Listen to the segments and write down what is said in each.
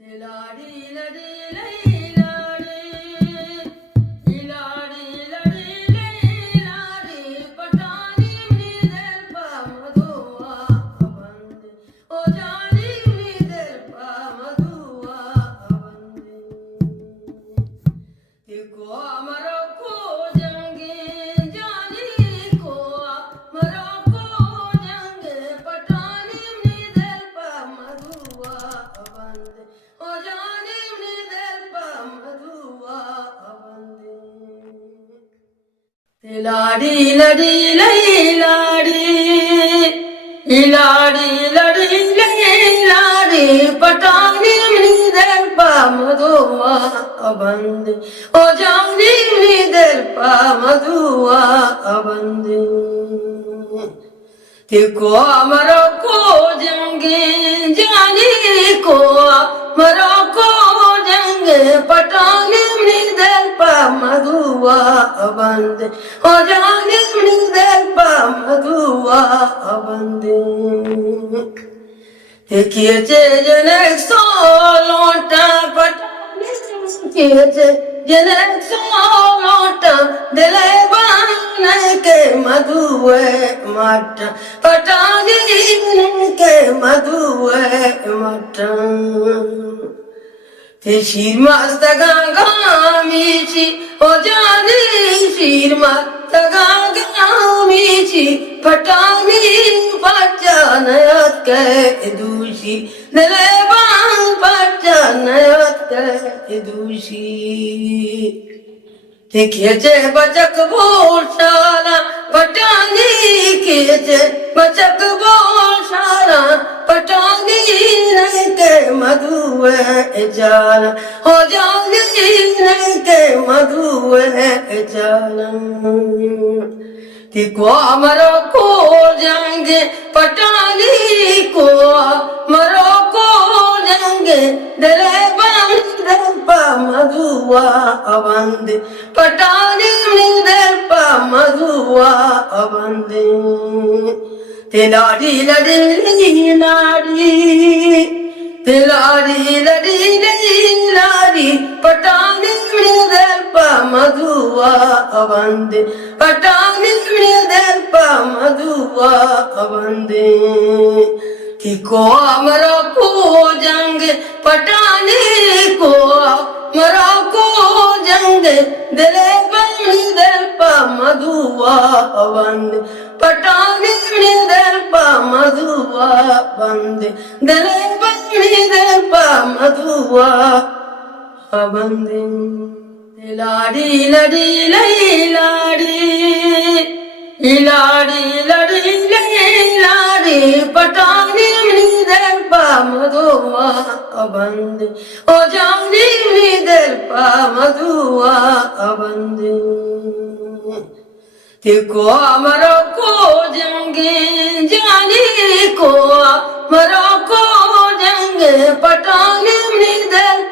लाड़ी लड़ी लई लाड़ी लाड़ी लड़ी लई लाड़ी पटानी मृदल मधुआ बंदे ओ जानी मृदल मधुआ बंदे देखो अमरो को जंगे जानी को अमरो को जंगे पटानी मृदल मधुआ बंदे ओ जानी मृदल मधुआ बंदे लाड़ी लड़ी लई लाड़ी लाड़ी लड़ी लई लाड़ी पटानी मृदल मधुआ बंदे ओ जानी मृदल मधुआ बंदे देखो अमरो को जंगे जानी को अमरो को जंगे पटानी मृदल मधुआ बंदे ओ जानी मृदल मधुआ बंदे देखिए जनक सो लोटा पटानी जनक सो लोटा दिले बान के मधुए मट पटानी के मधुए मट शीर मस्त गामीची ओ जानी शीर मस्त गामीची पटानी पचानयत के दूषी नले बान पचानयत के दूषी देखिए बचक भूषाला पटानी के बचक भूषाला पटानी के मधुए जाना हो जानी के मधुए जाना देखो अमरो को जाएंगे पटानी को अमरो को जाएंगे दले मधुआ बंदे पटानी मृदल मधुआ बंदे लाड़ी लड़ी लाड़ी लाड़ी लड़ी लड़ी लाड़ी पटानी मृदल मधुआ बंदे पटानी मृदल मधुआ बंदे को अमरो को जंग पटानी को अमरो को जंग दिले मृदल मधुआ बंदे पटानी मृदल मधुआ बंदे दिले मृदल मधुआ बंदे लाड़ी लड़ी लई लाड़ी लाड़ी लड़ी लई लाड़ी पटानी मृदल मधुआ बंदे ओ जानी मृदल मधुआ बंदे देखो अमरो को जंगे जानी को अमरो को जंगे पटानी मृदल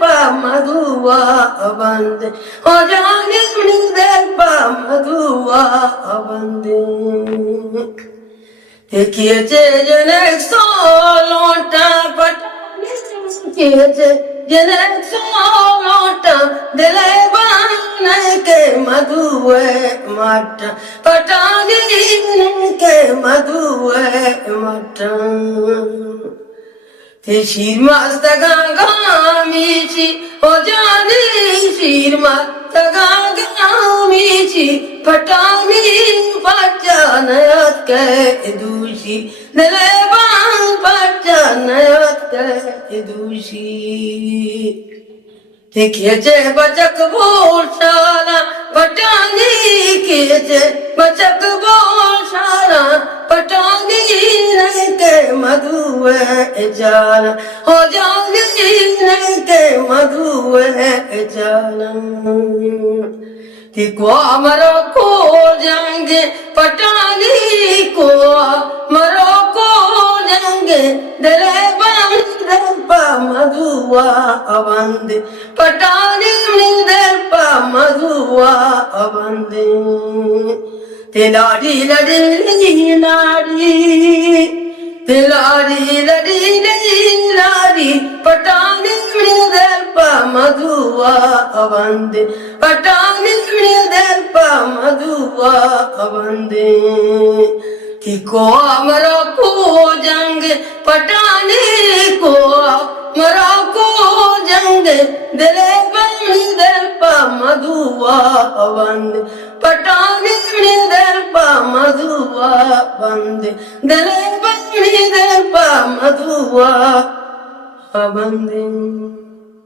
मधुआ बंदे ओ जानी मृदल मधुआ बंदे देखिए जनक सो लोटा पटानी जनक सो लोटा दिले बान के मधुए मट पटानी के मधुए मट शीर मस्त गामीची ओ जानी शीर मस्त गामीची पटानी पचानयत के दूषी नले बान पचानयत के दूषी देखिए बचक भूषाला पटानी के बचक भूषाला पटानी के मधुए जाना हो जानी के मधुए जाना देखो अमरो को जाएंगे पटानी को अमरो को जाएंगे दिले मधुआ बंदे पटानी मृदल मधुआ बंदे लाड़ी लड़ी लाड़ी लाड़ी लड़ी लड़ी लाड़ी Patani avande patani del pa madhuva avande को अमरा को जंग पटाने को मरा को जंग दिले बनी दिल पा मधुआ बंद पटाने दिल पा मधुआ बंद दिले बनी दिल पा मधुआ बंद